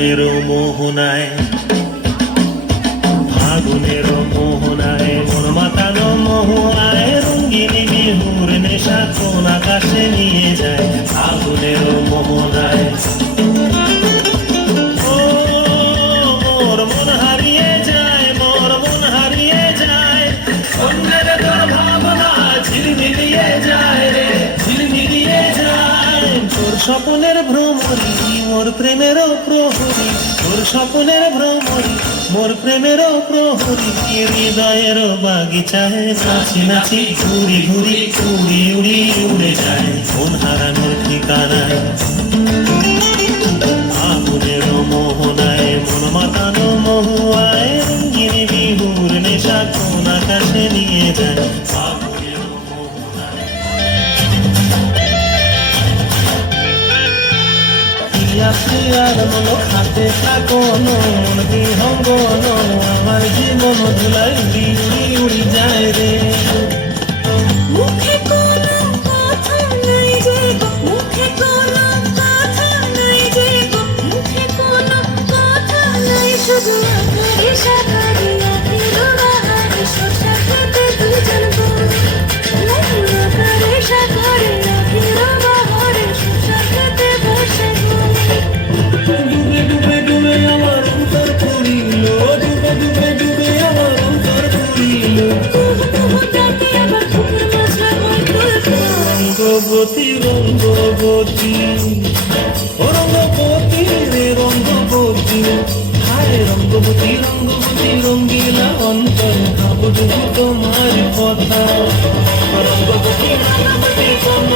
ফাগুনের মোহনায় ফাগুনের মোহনায় মন মাতানো মোহনায় রঙ্গিনী বিহুর নেশা কোন আকাশে নিয়ে যায়। ফাগুনের মোহনায় স্বপ্নের ভ্রমণী, মোর প্রেমের প্রহরী। মোর স্বপ্নের ভ্রমণী, মোর প্রেমের প্রহরী। হৃদয়ের বাগিচায় নাচি নাচি, ঘুরি ঘুরি ঘুরি উড়ি উড়ে আর মনো হাতে থাকোন রঙ্গবতী রঙ্গবতী। রঙ্গবতী রে, রঙ্গবতী। হায় রঙ্গবতী রঙ্গবতী, রঙ্গিলা অন্তর ভাবুক তোমার কথা। রঙ্গবতী রঙ্গবতী কথা।